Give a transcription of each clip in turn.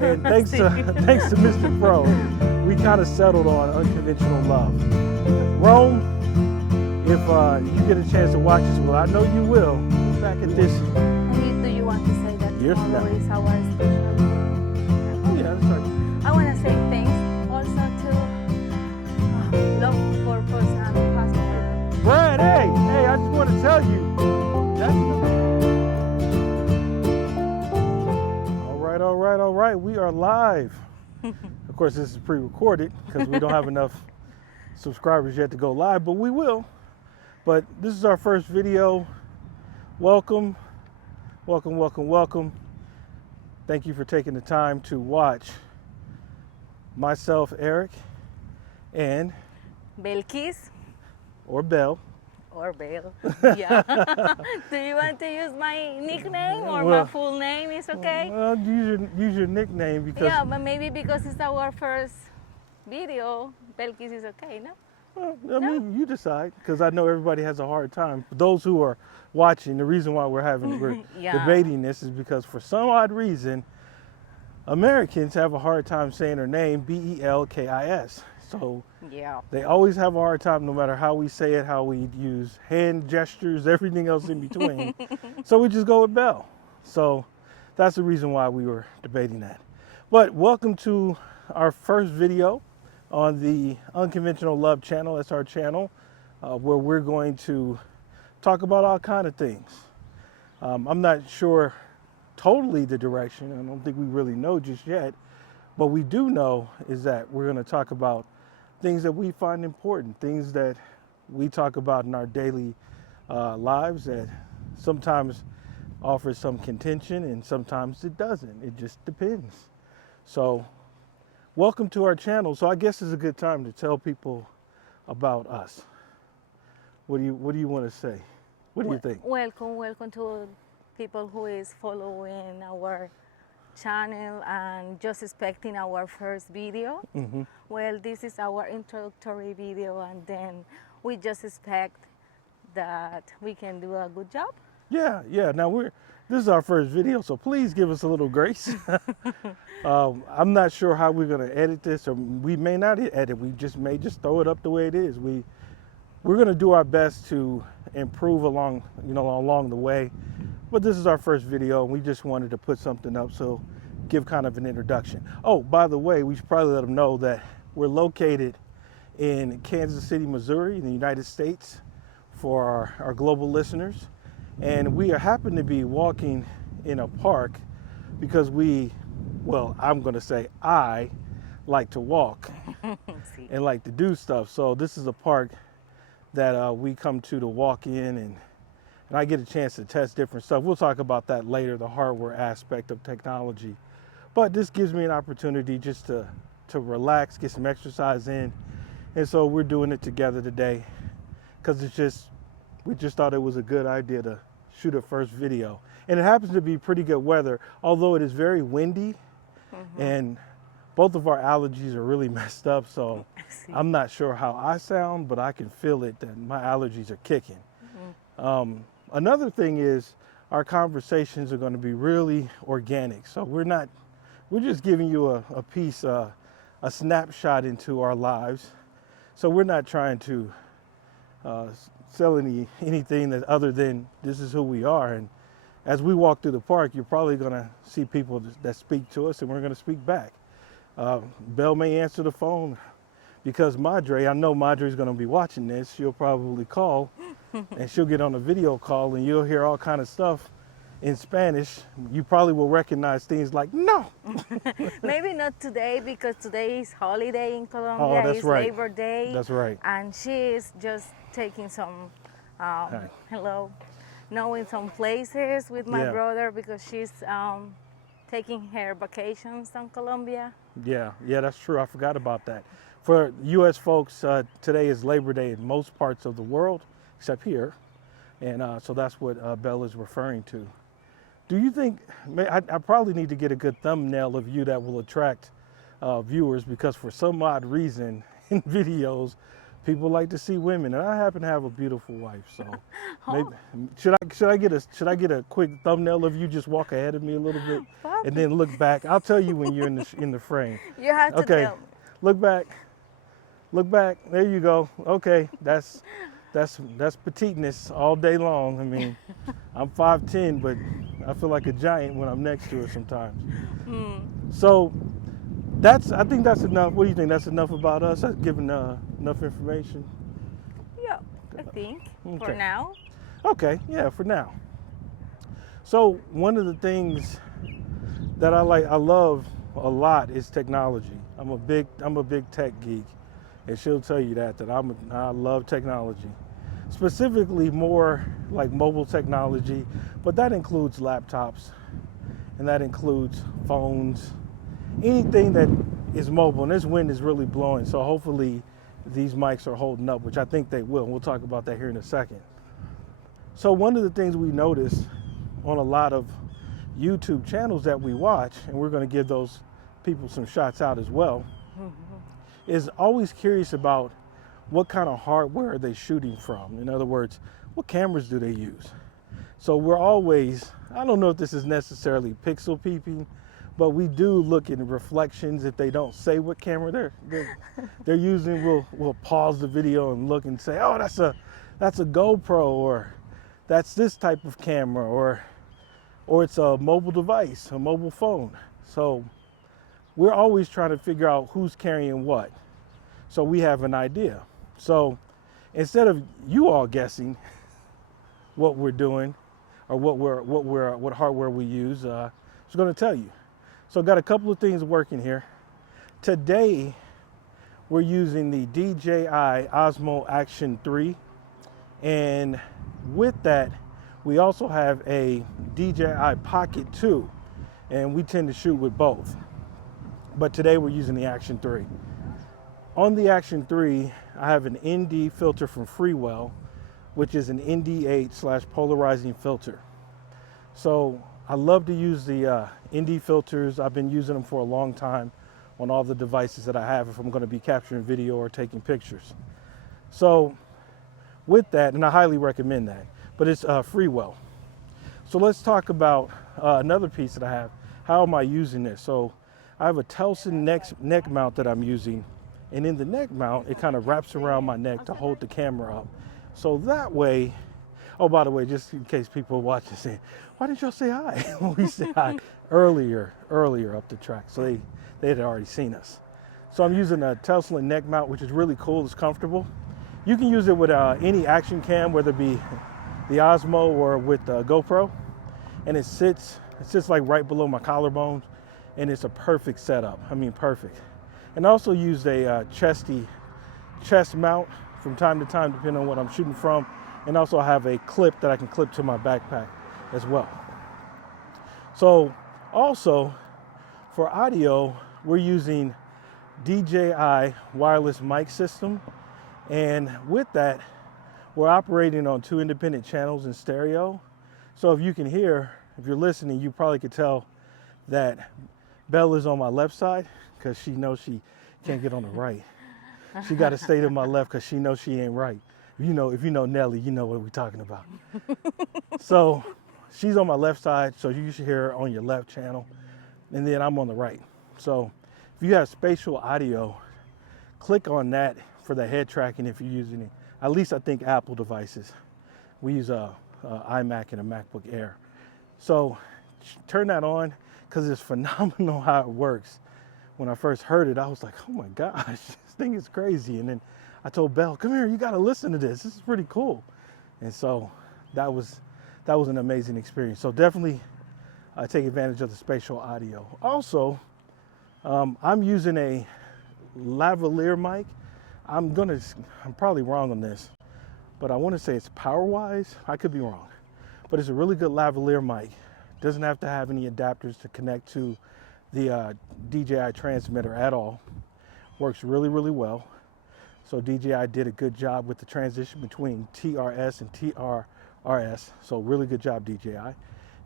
And thanks to Mr. Pro, we kind of settled on unconventional love. Rome, if you get a chance to watch this, well, I know you will. Look back at this. Do you want to say that tomorrow is our special? Oh yeah, that's right. I want to say thanks also to Love Purpose and Pastor. Brad, hey, I just want to tell you. All right, we are live. Of course, this is pre-recorded because we don't have enough subscribers yet to go live, but we will. But this is our first video. Welcome. Thank you for taking the time to watch myself, Eric, and Belkis. Or Belle. Or Belle. Yeah. Do you want to use my nickname or my full name? Is okay? Well, use your nickname because... Yeah, but maybe because it's our first video, Belkis is okay, no? Well, I mean, you decide, because I know everybody has a hard time. For those who are watching, the reason why we're debating this is because for some odd reason, Americans have a hard time saying their name, Belkis. So yeah, they always have a hard time no matter how we say it, how we use hand gestures, everything else in between. So we just go with Belle. So that's the reason why we were debating that. But welcome to our first video on the Unconventional Love channel. That's our channel where we're going to talk about all kinds of things. I'm not sure totally the direction. I don't think we really know just yet. What we do know is that we're going to talk about things that we find important, things that we talk about in our daily lives that sometimes offers some contention and sometimes it doesn't. It just depends. So welcome to our channel. So I guess it's a good time to tell people about us. What do you want to say? What do you think? Welcome to people who is following our channel and just expecting our first video. Mm-hmm. Well, this is our introductory video, and then we just expect that we can do a good job. Yeah. Now this is our first video, so please give us a little grace. I'm not sure how we're going to edit this, or we may not edit. We may just throw it up the way it is. We're going to do our best to improve along the way. But this is our first video, and we just wanted to put something up, so give kind of an introduction. Oh, by the way, we should probably let them know that we're located in Kansas City, Missouri, in the United States, for our global listeners. And we happen to be walking in a park because I'm going to say I like to walk and like to do stuff. So this is a park that we come to walk in, and I get a chance to test different stuff. We'll talk about that later, the hardware aspect of technology. But this gives me an opportunity just to relax, get some exercise in. And so we're doing it together today because we just thought it was a good idea to shoot a first video. And it happens to be pretty good weather, although it is very windy. Mm-hmm. And both of our allergies are really messed up. So I'm not sure how I sound, but I can feel it that my allergies are kicking. Mm-hmm. Another thing is our conversations are going to be really organic. So we're just giving you a piece, a snapshot into our lives. So we're not trying to sell anything that other than this is who we are. And as we walk through the park, you're probably going to see people that speak to us, and we're going to speak back. Belle may answer the phone because I know Madre's going to be watching this. She'll probably call. And she'll get on a video call, and you'll hear all kind of stuff in Spanish. You probably will recognize things like, no. Maybe not today, because today is holiday in Colombia. That's right. Labor Day. That's right. And she is just taking some, knowing some places with my brother, because she's taking her vacations in Colombia. Yeah, that's true. I forgot about that. For U.S. folks, today is Labor Day in most parts of the world, except here. And so that's what Belle is referring to. Do you think, I probably need to get a good thumbnail of you that will attract viewers, because for some odd reason in videos, People like to see women, and I happen to have a beautiful wife. So, maybe, should I get a quick thumbnail of you just walk ahead of me a little bit, and then look back? I'll tell you when you're in the frame. You have to Okay, tell me. look back. Look back. There you go. Okay, that's petiteness all day long. I mean, I'm 5'10", but I feel like a giant when I'm next to her sometimes. So I think that's enough. What do you think? That's enough about us? That's given enough information? Yeah, I think for Okay. now. Okay, yeah, for now. So one of the things that I love a lot is technology. I'm a big tech geek, and she'll tell you that I love technology. Specifically more like mobile technology, but that includes laptops, and that includes phones, anything that is mobile. And this wind is really blowing, so hopefully these mics are holding up, which I think they will. We'll talk about that here in a second. So one of the things we notice on a lot of YouTube channels that we watch, and we're going to give those people some shots out as well, is always curious about what kind of hardware are they shooting from. In other words, what cameras do they use? So we're always, I don't know if this is necessarily pixel peeping, but we do look in reflections. If they don't say what camera they're using, we'll pause the video and look and say, oh, that's a GoPro, or that's this type of camera, or it's a mobile device, a mobile phone. So we're always trying to figure out who's carrying what, so we have an idea. So instead of you all guessing what we're doing or what hardware we use, I'm just going to tell you. So I've got a couple of things working here. Today we're using the DJI Osmo Action 3, and with that we also have a DJI Pocket 2, and we tend to shoot with both. But today we're using the Action 3. On the Action 3, I have an ND filter from Freewell, which is an ND8/polarizing filter. So I love to use the ND filters. I've been using them for a long time on all the devices that I have if I'm going to be capturing video or taking pictures. So with that, and I highly recommend that, but it's Freewell. So let's talk about another piece that I have. How am I using this? So I have a Telson neck mount that I'm using, and in the neck mount, it kind of wraps around my neck to hold the camera up. So that way, oh, by the way, just in case people watching say, why did y'all say hi? We said hi earlier up the track, so they had already seen us. So I'm using a Telson neck mount, which is really cool. It's comfortable. You can use it with any action cam, whether it be the Osmo or with GoPro, and it sits like right below my collarbones, and it's a perfect setup. I mean, perfect. And I also use a chest mount from time to time, depending on what I'm shooting from. And also I have a clip that I can clip to my backpack as well. So also for audio, we're using DJI wireless mic system. And with that, we're operating on 2 independent channels in stereo. So if you can hear, if you're listening, you probably could tell that Belle is on my left side because she knows she can't get on the right. She got to stay to my left because she knows she ain't right. If you know Nelly, you know what we're talking about. So she's on my left side, so you should hear her on your left channel, and then I'm on the right. So if you have spatial audio, click on that for the head tracking if you're using it. At least I think Apple devices. We use a iMac and a MacBook Air. So turn that on because it's phenomenal how it works. When I first heard it, I was like, oh my gosh, this thing is crazy. And then I told Belle, come here, you got to listen to this. This is pretty cool. And so that was an amazing experience. So definitely take advantage of the spatial audio. Also, I'm using a lavalier mic. I'm probably wrong on this, but I want to say it's PowerWise. I could be wrong, but it's a really good lavalier mic. Doesn't have to have any adapters to connect to the DJI transmitter at all. Works really, really well. So DJI did a good job with the transition between TRS and TRRS. So really good job, DJI.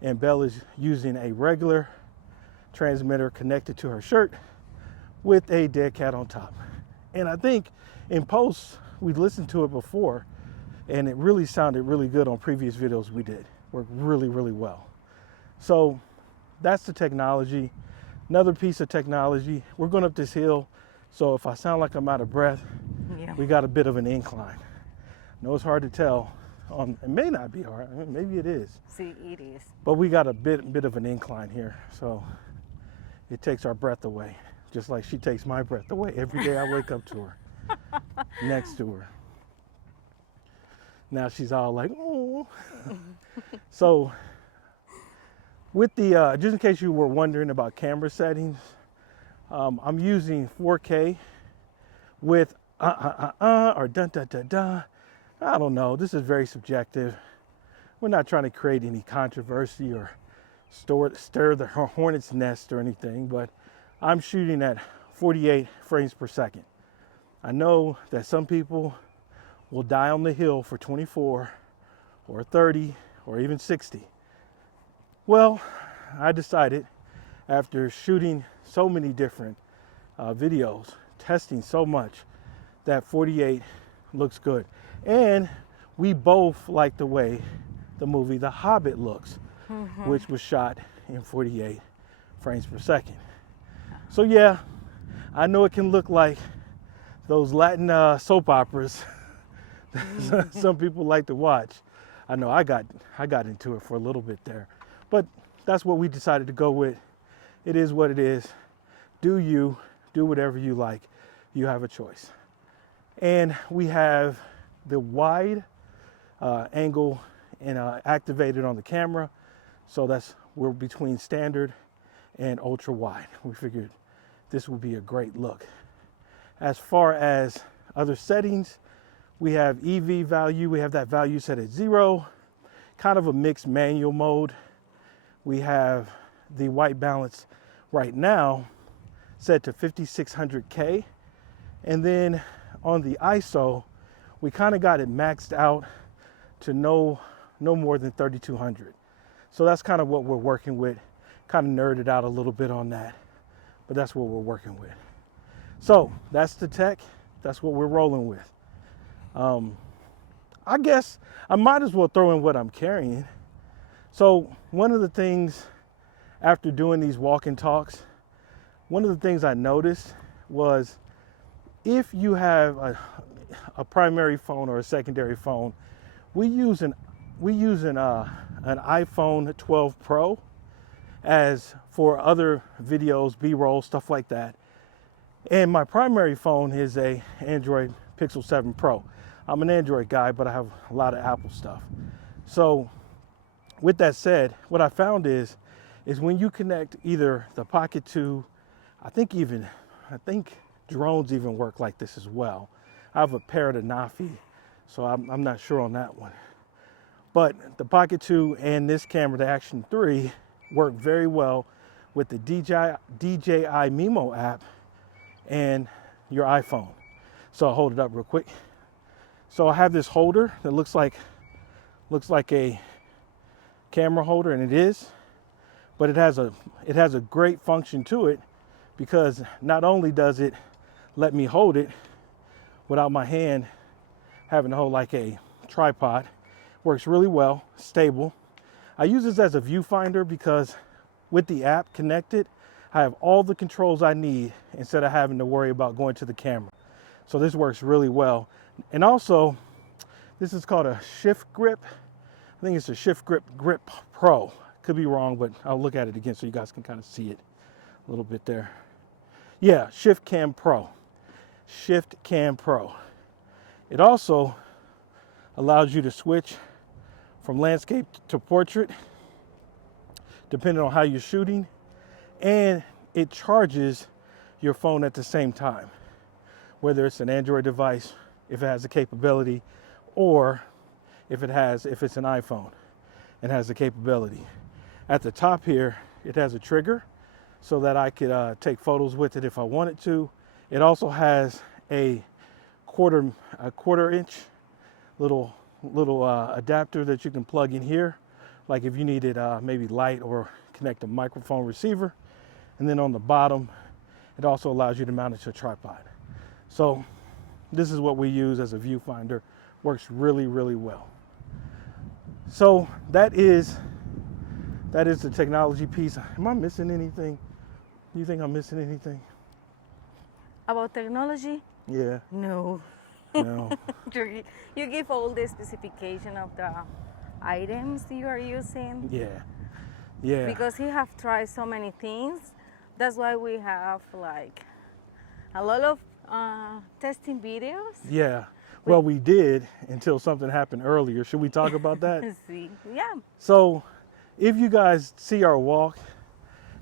And Belle is using a regular transmitter connected to her shirt with a dead cat on top. And I think in post, we listened to it before, and it really sounded really good on previous videos we did. Worked really, really well. So that's the technology. Another piece of technology, we're going up this hill, so if I sound like I'm out of breath, Yeah. we got a bit of an incline. I know it's hard to tell. It may not be hard, maybe it is. See, it is. But we got a bit of an incline here, so it takes our breath away, just like she takes my breath away every day I wake up to her, next to her. Now she's all like, oh. So with the, just in case you were wondering about camera settings, I'm using 4K with or dun dun dun dun. I don't know, this is very subjective. We're not trying to create any controversy or stir the hornet's nest or anything, but I'm shooting at 48 frames per second. I know that some people will die on the hill for 24 or 30 or even 60. Well, I decided after shooting so many different videos, testing so much, that 48 looks good. And we both like the way the movie The Hobbit looks, which was shot in 48 frames per second. So yeah, I know it can look like those Latin soap operas some people like to watch. I know I got into it for a little bit there, but that's what we decided to go with. It is what it is. Do whatever you like. You have a choice. And we have the wide angle and activated on the camera, so we're between standard and ultra wide. We figured this would be a great look. As far as other settings, we have EV value. We have that value set at 0, kind of a mixed manual mode. We have the white balance right now set to 5600K. And then on the ISO, we kind of got it maxed out to no more than 3200. So that's kind of what we're working with. Kind of nerded out a little bit on that, but that's what we're working with. So that's the tech. That's what we're rolling with. I guess I might as well throw in what I'm carrying. So one of the things after doing these walk-in talks, one of the things I noticed was if you have a primary phone or a secondary phone, we use an iPhone 12 Pro as for other videos, B-roll, stuff like that. And my primary phone is a Android Pixel 7 Pro. I'm an Android guy, but I have a lot of Apple stuff. So with that said, what I found is when you connect either the Pocket 2, I think drones even work like this as well. I have a Parrot Anafi, so I'm not sure on that one. But the Pocket 2 and this camera, the Action 3, work very well with the DJI Mimo app and your iPhone. So I'll hold it up real quick. So I have this holder that looks like a camera holder, and it is, but it has a great function to it, because not only does it let me hold it without my hand having to hold like a tripod, works really well, stable. I use this as a viewfinder because with the app connected, I have all the controls I need instead of having to worry about going to the camera. So this works really well. And also, this is called a Shift Grip. I think it's a Shift Grip Pro. Could be wrong, but I'll look at it again so you guys can kind of see it a little bit there. Yeah, Shift Cam Pro. Shift Cam Pro. It also allows you to switch from landscape to portrait, depending on how you're shooting, and it charges your phone at the same time, whether it's an Android device, if it has the capability, or if it's an iPhone and has the capability. At the top here, it has a trigger so that I could take photos with it if I wanted to. It also has a quarter inch little adapter that you can plug in here, like if you needed maybe light or connect a microphone receiver. And then on the bottom, it also allows you to mount it to a tripod. So this is what we use as a viewfinder. Works really, really well. So that is the technology piece. Am I missing anything? You think I'm missing anything? About technology? Yeah. No. No. You give all the specification of the items you are using. Yeah. Yeah. Because he have tried so many things. That's why we have like a lot of testing videos. Yeah. Well, we did until something happened earlier. Should we talk about that? See, yeah. So if you guys see our walk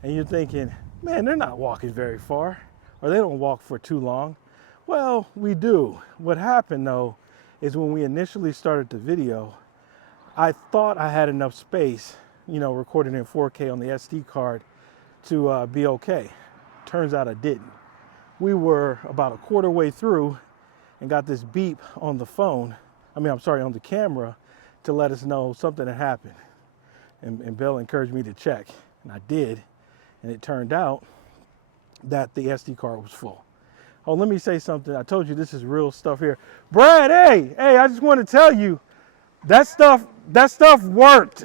and you're thinking, man, they're not walking very far, or they don't walk for too long. Well, we do. What happened though is when we initially started the video, I thought I had enough space, you know, recorded in 4K on the SD card to be okay. Turns out I didn't. We were about a quarter way through and got this beep on the phone, on the camera, to let us know something had happened. And Bill encouraged me to check, and I did, and it turned out that the SD card was full. Oh, let me say something. I told you this is real stuff here. Brad, hey, I just want to tell you, that stuff worked.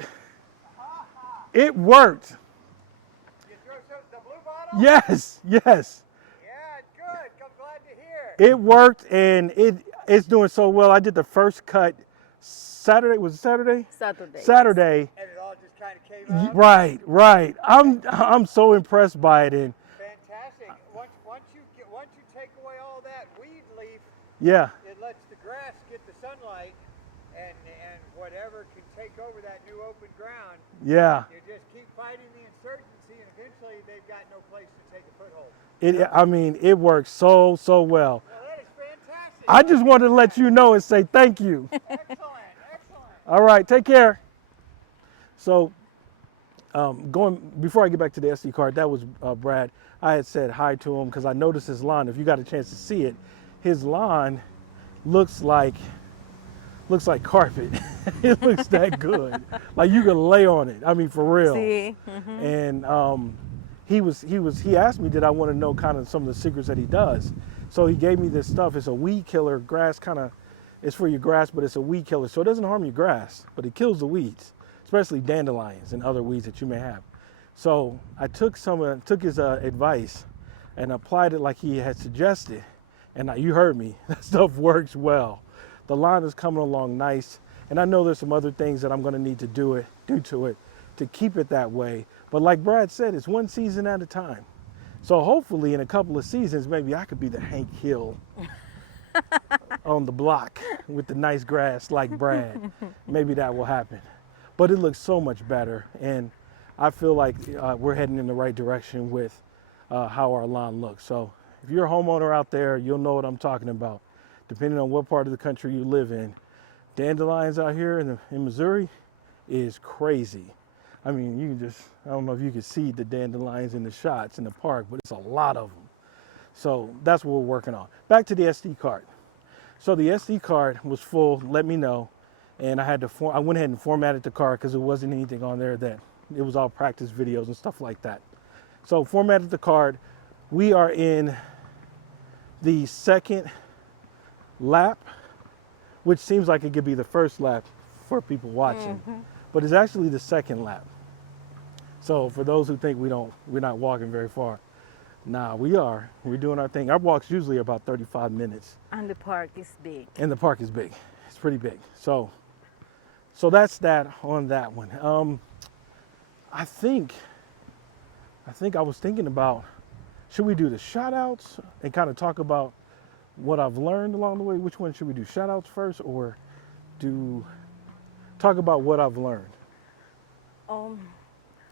It worked. You threw the blue bottle? Yes. Yeah, good. I'm glad to hear. It worked, and it's doing so well. I did the first cut Saturday. Was it Saturday? Saturday. And it all just kind of came out? Right. I'm so impressed by it. And Fantastic. Once you take away all that weed leaf, yeah. it lets the grass get the sunlight and whatever can take over that new open ground. Yeah. You just keep fighting the insurgency, and eventually they've got no place to take a foothold. It works so well. Well, that is fantastic. I just wanted to let you know and say thank you. Excellent. All right, take care. So, before I get back to the SD card, that was Brad. I had said hi to him because I noticed his lawn. If you got a chance to see it, his lawn looks like carpet. It looks that good. Like you could lay on it. I mean, for real. See? Mm-hmm. And he asked me, did I want to know kind of some of the secrets that he does? So he gave me this stuff. It's a weed killer, grass kind of. It's for your grass, but it's a weed killer, so it doesn't harm your grass, but it kills the weeds, especially dandelions and other weeds that you may have. So I took his advice and applied it like he had suggested, and you heard me. That stuff works well. The line is coming along nice, and I know there's some other things that I'm going to need to do to it to keep it that way. But like Brad said, it's one season at a time. So hopefully in a couple of seasons, maybe I could be the Hank Hill on the block with the nice grass like Brad. Maybe that will happen. But it looks so much better, and I feel like we're heading in the right direction with how our lawn looks. So if you're a homeowner out there, you'll know what I'm talking about. Depending on what part of the country you live in, dandelions out here in Missouri is crazy. I mean, you can just, I don't know if you can see the dandelions in the shots in the park, but it's a lot of them. So that's what we're working on. Back to the SD card. So the SD card was full, let me know, and I went ahead and formatted the card because there wasn't anything on there that, it was all practice videos and stuff like that. So formatted the card. We are in the second lap, which seems like it could be the first lap for people watching, but it's actually the second lap. So for those who think we're not walking very far, nah, we are. We're doing our thing. Our walk's usually about 35 minutes. And the park is big. And the park is big. It's pretty big. So that's that on that one. I think I was thinking about, should we do the shout outs and kind of talk about what I've learned along the way? Which one should we do? Shout outs first, or talk about what I've learned?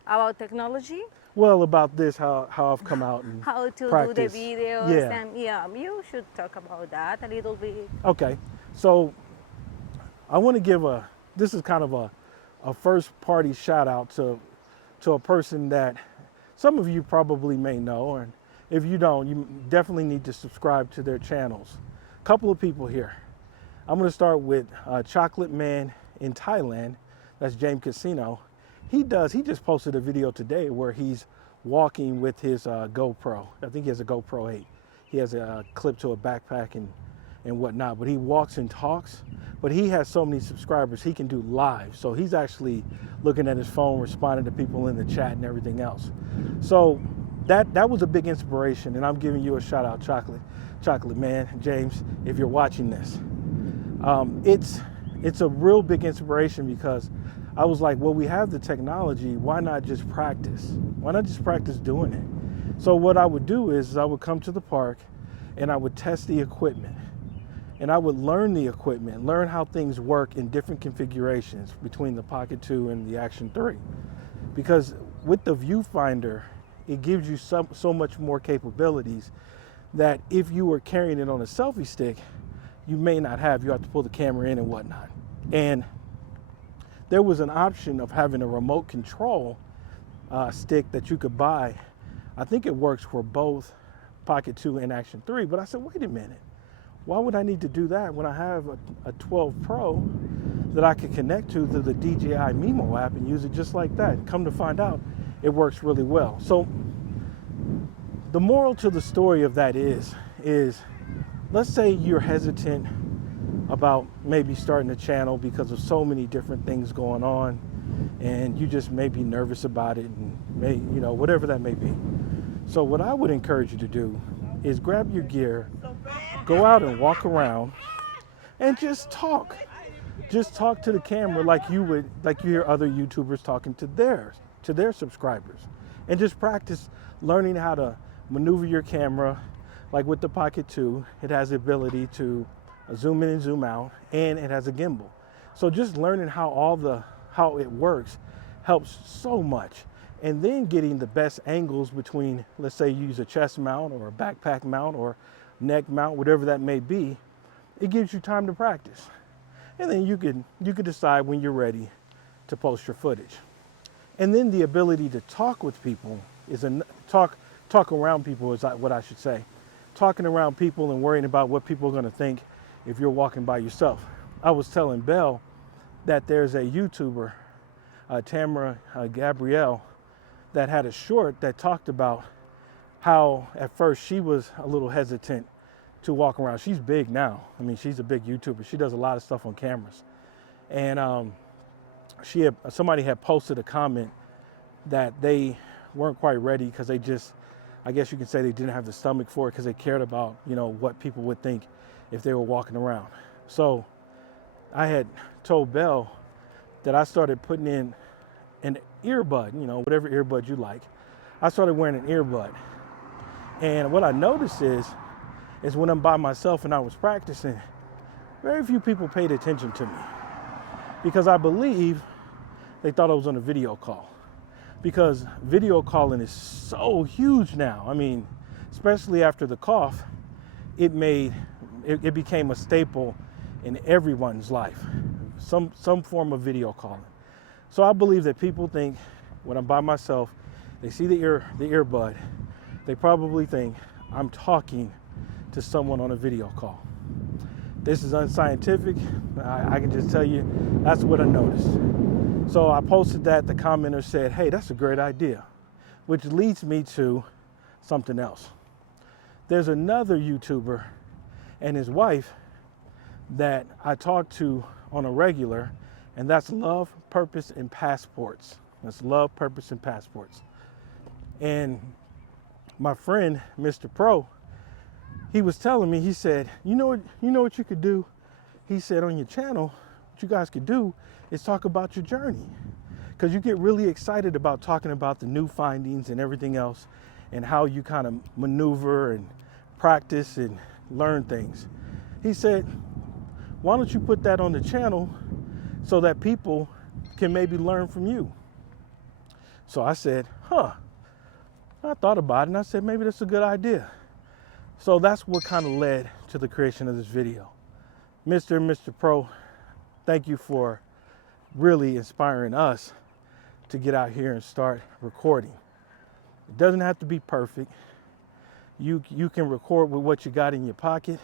About technology? Well, about this, how I've come out and how to practice. do the videos. Yeah. And yeah, you should talk about that a little bit. Okay, so I want to give this is kind of a first party shout out to a person that some of you probably may know, and if you don't, you definitely need to subscribe to their channels. A couple of people here. I'm going to start with Chocolate Man in Thailand. That's James Casino. He just posted a video today where he's walking with his GoPro. I think he has a GoPro 8. He has a clip to a backpack, and and whatnot, but he walks and talks. But he has so many subscribers, he can do live. So he's actually looking at his phone, responding to people in the chat and everything else. So that was a big inspiration, and I'm giving you a shout out, Chocolate Man, James, if you're watching this. It's a real big inspiration because I was like, well, we have the technology, why not just practice? Why not just practice doing it? So what I would do is I would come to the park and I would test the equipment. And I would learn the equipment, learn how things work in different configurations between the Pocket 2 and the Action 3. Because with the viewfinder, it gives you so much more capabilities that if you were carrying it on a selfie stick, you may not have. You have to pull the camera in and whatnot. And there was an option of having a remote control stick that you could buy. I think it works for both Pocket 2 and Action 3, but I said, wait a minute. Why would I need to do that when I have a 12 Pro that I can connect to through the DJI Mimo app and use it just like that? Come to find out, it works really well. So the moral to the story of that is let's say you're hesitant about maybe starting a channel because of so many different things going on, and you just may be nervous about it, and whatever that may be. So what I would encourage you to do is grab your gear, go out and walk around, and just talk. Just talk to the camera like you hear other YouTubers talking to their subscribers, and just practice learning how to maneuver your camera. Like with the Pocket 2, it has the ability to zoom in and zoom out, and it has a gimbal. So just learning how it works helps so much. And then getting the best angles between, let's say you use a chest mount or a backpack mount or neck mount, whatever that may be, it gives you time to practice. And then you could decide when you're ready to post your footage. And then the ability to talk with people talk around people is what I should say. Talking around people and worrying about what people are going to think if you're walking by yourself. I was telling Belle that there's a YouTuber, Tamara Gabrielle, that had a short that talked about how at first she was a little hesitant to walk around. She's big now. I mean, she's a big YouTuber. She does a lot of stuff on cameras. And somebody had posted a comment that they weren't quite ready because they just, I guess you can say they didn't have the stomach for it because they cared about, what people would think if they were walking around. So I had told Belle that I started putting in an earbud, whatever earbud you like. I started wearing an earbud. And what I noticed is when I'm by myself and I was practicing, very few people paid attention to me because I believe they thought I was on a video call, because video calling is so huge now. I mean, especially after the cough, it became a staple in everyone's life, some form of video calling. So I believe that people think when I'm by myself, they see the earbud, they probably think I'm talking to someone on a video call. This is unscientific. I can just tell you that's what I noticed. So I posted that. The commenter said, hey, that's a great idea, which leads me to something else. There's another YouTuber and his wife that I talk to on a regular, and that's Love, Purpose, and Passports. That's Love, Purpose, and Passports. And my friend, Mr. Pro, he was telling me, he said, you know what you could do? He said, on your channel, what you guys could do is talk about your journey. Because you get really excited about talking about the new findings and everything else, and how you kind of maneuver and practice and learn things. He said, why don't you put that on the channel so that people can maybe learn from you? So I said, I thought about it, and I said, maybe that's a good idea. So that's what kind of led to the creation of this video. Mr. and Mr. Pro, thank you for really inspiring us to get out here and start recording. It doesn't have to be perfect. You can record with what you got in your pocket.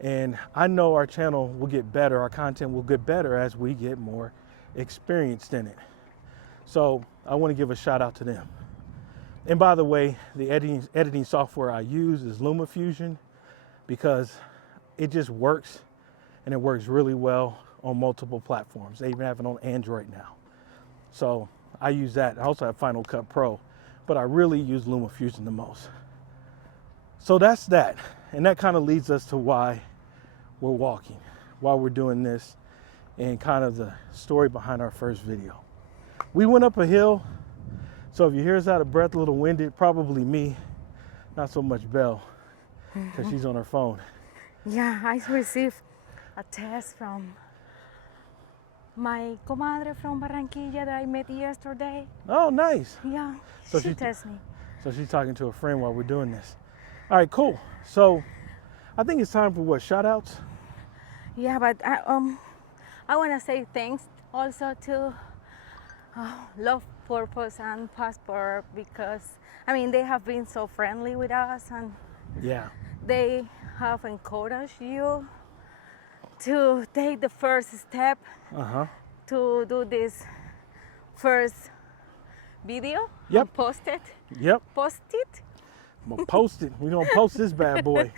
And I know our channel will get better, our content will get better as we get more experienced in it. So I want to give a shout out to them. And by the way, the editing software I use is LumaFusion, because it just works, and it works really well on multiple platforms. They even have it on Android now. So I use that. I also have Final Cut Pro, but I really use LumaFusion the most. So that's that. And that kind of leads us to why we're walking, why we're doing this, and kind of the story behind our first video. We went up a hill, so if you hear us out of breath, a little winded, probably me, not so much Belle, because she's on her phone. Yeah, I received a text from my comadre from Barranquilla that I met yesterday. Oh, nice. Yeah, So she texted me. So she's talking to a friend while we're doing this. All right, cool. So I think it's time for what, shout outs? Yeah, but I want to say thanks also to Love Purpose and Passport, because I mean they have been so friendly with us, and Yeah. they have encouraged you to take the first step to do this first video. Yep. And post it. Yep. Post it. I'm gonna post it. We're gonna post this bad boy.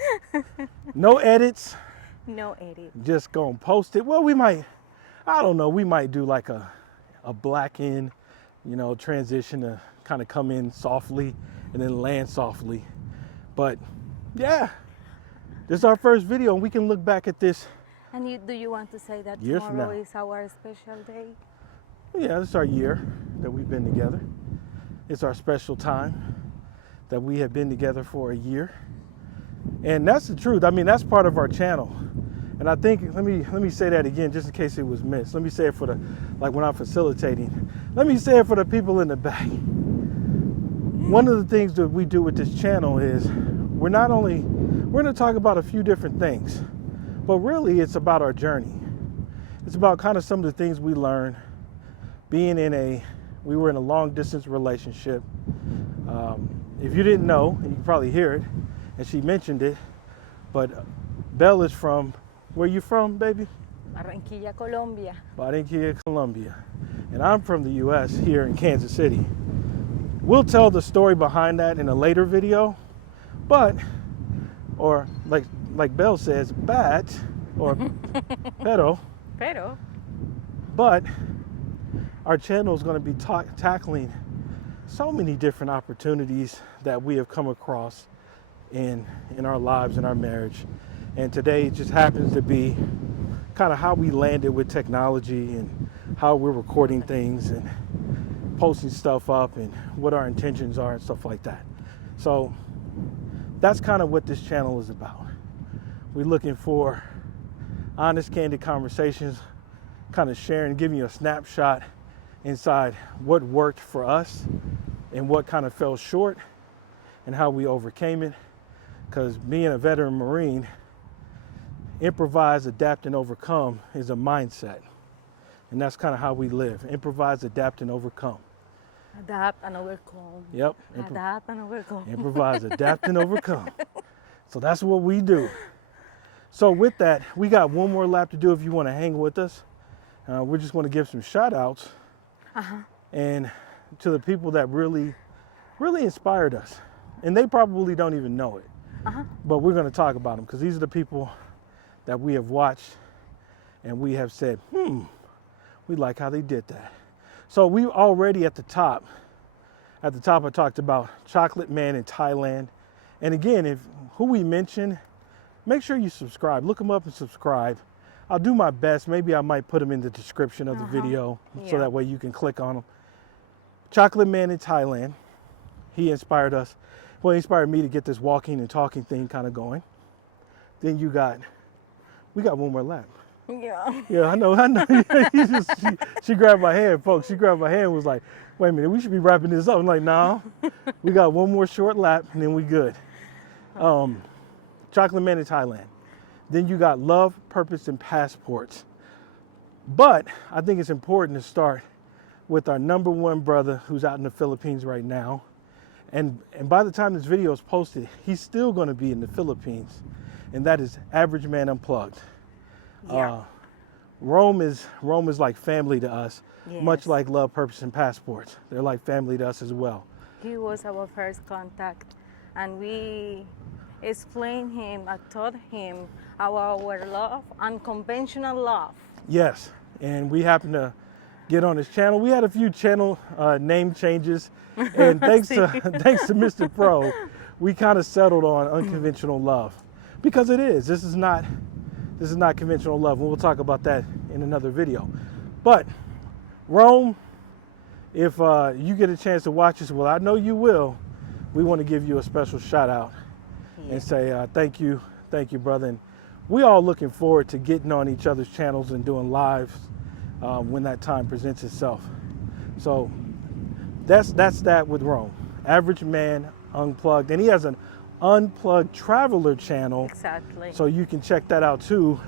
No edits. No edit. Just gonna post it. Well, we might, I don't know, we might do like a black in, you know, transition to kind of come in softly and then land softly. But yeah, this is our first video, and we can look back at this. And do you want to say that Years from tomorrow now. is our special day? Yeah, this is our year that we've been together. It's our special time that we have been together for a year. And that's the truth. I mean, that's part of our channel. And I think, let me say that again, just in case it was missed. Let me say it for the, like when I'm facilitating. Let me say it for the people in the back. One of the things that we do with this channel is we're gonna talk about a few different things, but really it's about our journey. It's about kind of some of the things we learned we were in a long distance relationship. If you didn't know, and you can probably hear it, and she mentioned it, but Belle is from, where you from, baby? Barranquilla, Colombia. Barranquilla, Colombia. And I'm from the US here in Kansas City. We'll tell the story behind that in a later video, or like Belle says, or pero, but our channel is going to be tackling so many different opportunities that we have come across in our lives, in our marriage. And today it just happens to be kind of how we landed with technology and how we're recording things and posting stuff up and what our intentions are and stuff like that. So that's kind of what this channel is about. We're looking for honest, candid conversations, kind of sharing, giving you a snapshot inside what worked for us and what kind of fell short and how we overcame it. Because being a veteran Marine, improvise, adapt, and overcome is a mindset. And that's kind of how we live. Improvise, adapt, and overcome. Adapt and overcome. Yep. Adapt and overcome. Improvise, adapt, and overcome. So that's what we do. So with that, we got one more lap to do if you want to hang with us. We're just going to give some shout outs and to the people that really inspired us. And they probably don't even know it. But we're going to talk about them because these are the people that we have watched and we have said, we like how they did that. So we already at the top I talked about Chocolate Man in Thailand. And again, who we mention, make sure you subscribe. Look them up and subscribe. I'll do my best. Maybe I might put them in the description of the video so that way you can click on them. Chocolate Man in Thailand. He inspired us. Well, he inspired me to get this walking and talking thing kind of going. Then we got one more lap. Yeah. Yeah, I know. She grabbed my hand, folks. She grabbed my hand and was like, wait a minute, we should be wrapping this up. I'm like, no, we got one more short lap and then we good. Chocolate Man in Thailand. Then you got Love, Purpose, and Passports. But I think it's important to start with our number one brother who's out in the Philippines right now. And by the time this video is posted, he's still going to be in the Philippines. And that is Average Man Unplugged. Yeah. Rome is like family to us, Yes. much like Love, Purpose, and Passports. They're like family to us as well. He was our first contact, and we explain him, I taught him about our love, unconventional love. Yes, and we happened to get on his channel. We had a few channel name changes, and thanks to Mr. Pro, we kind of settled on unconventional love, because it is. This is not conventional love, and we'll talk about that in another video. But Rome, if you get a chance to watch this, well, I know you will. We want to give you a special shout out and say thank you, brother. And we all looking forward to getting on each other's channels and doing lives when that time presents itself. So that's that with Rome. Average Man Unplugged, and he has an Unplugged Traveler channel. Exactly. So you can check that out too,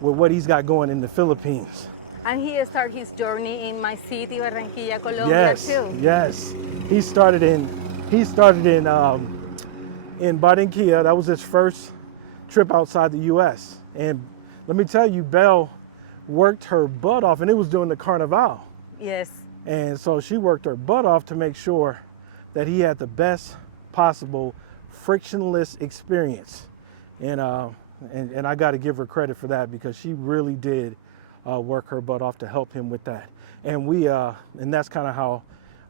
with what he's got going in the Philippines. And he started his journey in my city, Barranquilla, Colombia, too. Yes. He started in Barranquilla. That was his first trip outside the U.S. And let me tell you, Belle worked her butt off, and it was during the Carnival. Yes. And so she worked her butt off to make sure that he had the best possible frictionless experience. And I got to give her credit for that, because she really did work her butt off to help him with that. And and that's kind of how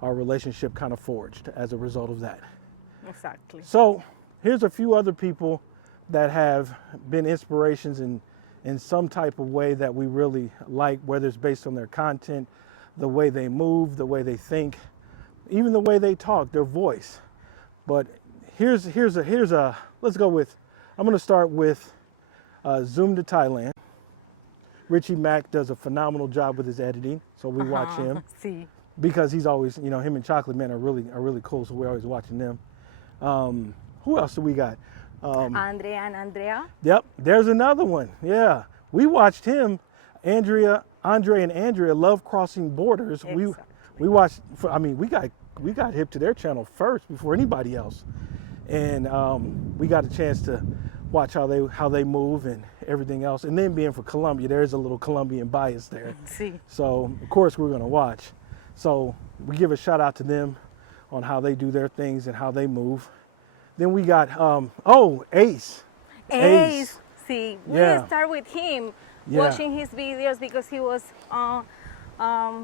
our relationship kind of forged as a result of that. Exactly. So here's a few other people that have been inspirations in some type of way that we really like, whether it's based on their content, the way they move, the way they think, even the way they talk, their voice. But here's a let's go with, I'm going to start with ZoomToThailand. Richie Mack does a phenomenal job with his editing, so we watch him. See. Because he's always, him and ChocolateMan are really cool, so we're always watching them. Who else do we got? Andrea and Andrea. Yep, there's another one. Yeah, we watched him. Andre and Andrea Love Crossing Borders. Exactly. We watched. We got hip to their channel first before anybody else, and we got a chance to watch how they move and everything else. And then being from Colombia, there's a little Colombian bias there. See. So of course we're gonna watch. So we give a shout out to them on how they do their things and how they move. Then we got Ace. See, Yeah. we start with him, Yeah. watching his videos, because he was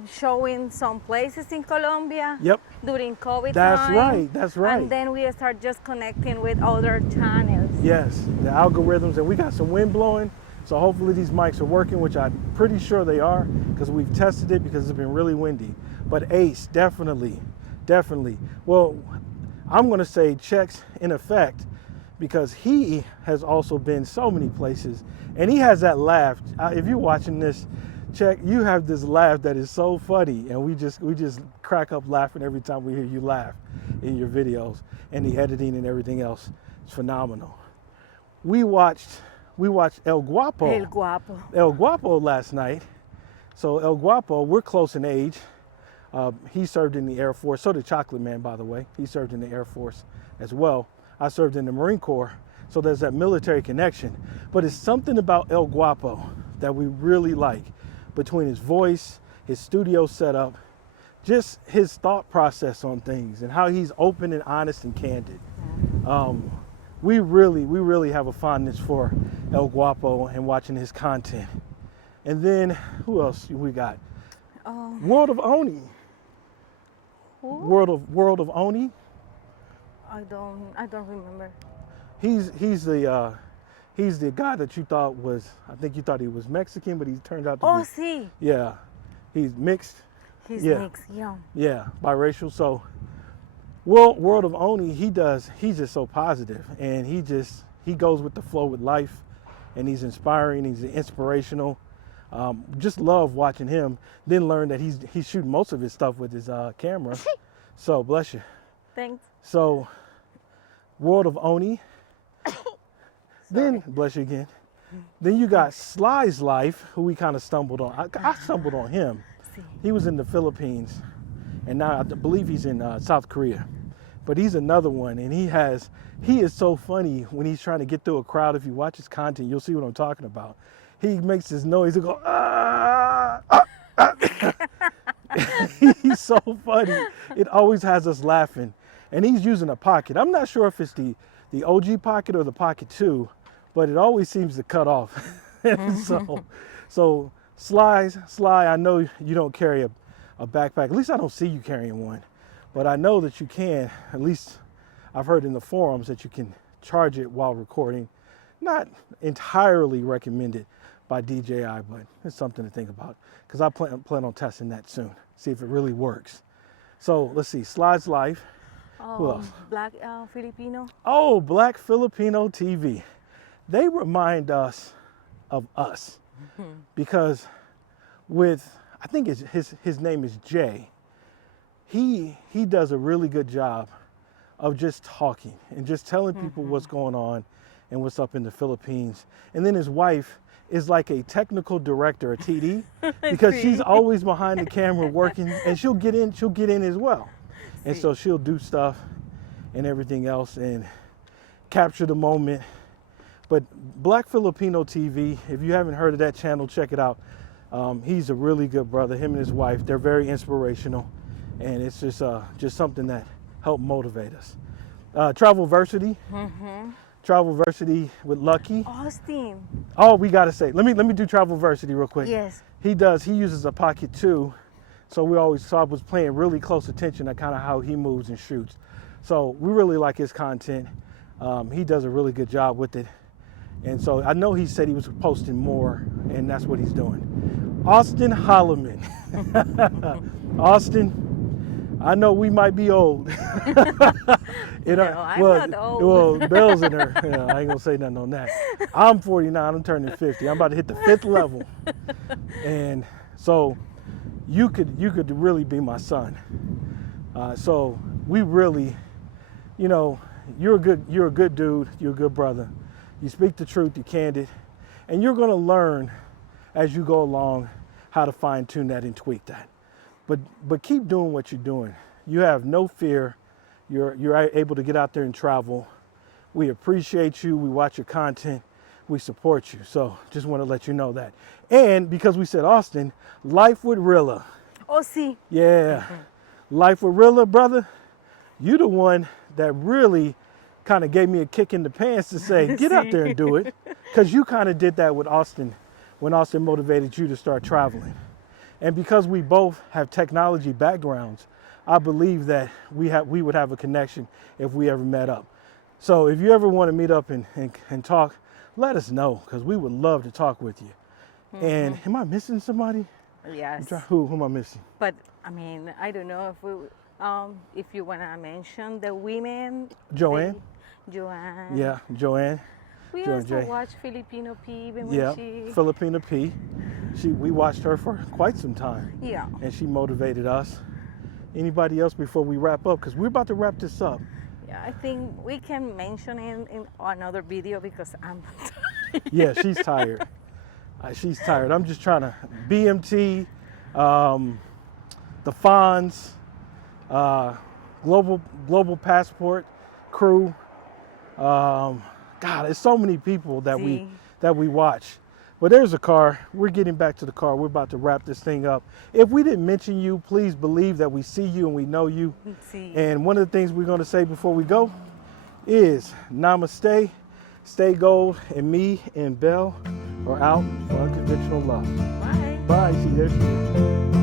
showing some places in Colombia. Yep. During COVID That's time. right. That's right. And then we start just connecting with other channels. Yes, the algorithms, and we got some wind blowing, so hopefully these mics are working, which I'm pretty sure they are, because we've tested it, because it's been really windy. But Ace, definitely. Well, I'm going to say CzechInEffect, because he has also been so many places, and he has that laugh. If you're watching this, Czech, you have this laugh that is so funny, and we just crack up laughing every time we hear you laugh in your videos, and the editing and everything else is phenomenal. We watched El Guapo. El Guapo last night. So El Guapo, we're close in age. He served in the Air Force. So did ChocolateMan, by the way. He served in the Air Force as well. I served in the Marine Corps. So there's that military connection. But it's something about El Guapo that we really like, between his voice, his studio setup, just his thought process on things, and how he's open and honest and candid. We really have a fondness for El Guapo and watching his content. And then who else we got? WorldOfOni. WorldOfOni. I don't remember. He's the guy that you thought was, I think you thought he was Mexican, but he turned out to be. See. Yeah, he's mixed. He's mixed, yeah. Yeah, biracial. So WorldOfOni, he's just so positive, and he goes with the flow with life, and he's inspiring, he's inspirational. Just love watching him. Then learn that he's shooting most of his stuff with his camera. So bless you. Thanks. So WorldOfOni. Then bless you again. Then you got SlysLife, who we kind of stumbled on. I stumbled on him. He was in the Philippines, and now I believe he's in South Korea. But he's another one, and he is so funny when he's trying to get through a crowd. If you watch his content, you'll see what I'm talking about. He makes this noise. He go, ah, ah, ah. He's so funny. It always has us laughing. And he's using a pocket. I'm not sure if it's the the OG Pocket or the Pocket 2, but it always seems to cut off. so Sly, I know you don't carry a backpack. At least I don't see you carrying one, but I know that you can. At least I've heard in the forums that you can charge it while recording. Not entirely recommended by DJI, but it's something to think about because I plan on testing that soon, see if it really works. So let's see, SlysLife. Who else? Black Filipino. Oh, Black Filipino TV. They remind us of us because I think his name is Jay. He does a really good job of just talking and just telling people what's going on and what's up in the Philippines. And then his wife is like a technical director, a TD, because she's always behind the camera working, and she'll get in as well. And so she'll do stuff and everything else and capture the moment. But Black Filipino TV, if you haven't heard of that channel, check it out. He's a really good brother. Him and his wife, they're very inspirational, and it's just something that helped motivate us. Travelversity. Travelversity with Lucky. Austin. Oh, we gotta say, let me do Travelversity real quick. Yes. He uses a Pocket 2, so I was paying really close attention to kind of how he moves and shoots. So we really like his content. He does a really good job with it. And so I know he said he was posting more, and that's what he's doing. AustonHolleman. Austin, I know we might be old. I'm not old. Well, Belle's in her. Yeah, I ain't gonna say nothing on that. I'm 49. I'm turning 50. I'm about to hit the 5th level, and so you could really be my son. So we really, you're a good dude. You're a good brother. You speak the truth. You're candid, and you're gonna learn as you go along how to fine tune that and tweak that. But keep doing what you're doing. You have no fear. You're able to get out there and travel. We appreciate you. We watch your content. We support you. So just want to let you know that. And because we said Austin, Life with Rilla. Oh, see. Yeah. Life with Rilla, brother. You the one that really kind of gave me a kick in the pants to say, get out there and do it. Because you kind of did that with Austin when Austin motivated you to start traveling. And because we both have technology backgrounds, I believe that we would have a connection if we ever met up. So if you ever want to meet up and talk, let us know, because we would love to talk with you. And am I missing somebody? Yes. Who am I missing? But I mean, I don't know if you want to mention the women. Joanne. Joanne. Yeah, Joanne. We Joanne also J. watch FilipinaPea even when Yeah, she. FilipinaPea. We watched her for quite some time. Yeah. And she motivated us. Anybody else before we wrap up? Because we're about to wrap this up. Yeah, I think we can mention in another video because I'm tired. Yeah, she's tired. She's tired. I'm just trying to BMT, the Fonz, Global Passport crew. God, there's so many people that we watch. But there's a car. We're getting back to the car. We're about to wrap this thing up. If we didn't mention you, please believe that we see you and we know you. And one of the things we're going to say before we go is namaste, stay gold, and me and Belle are out for unconventional love. Bye. Bye. See, there she is.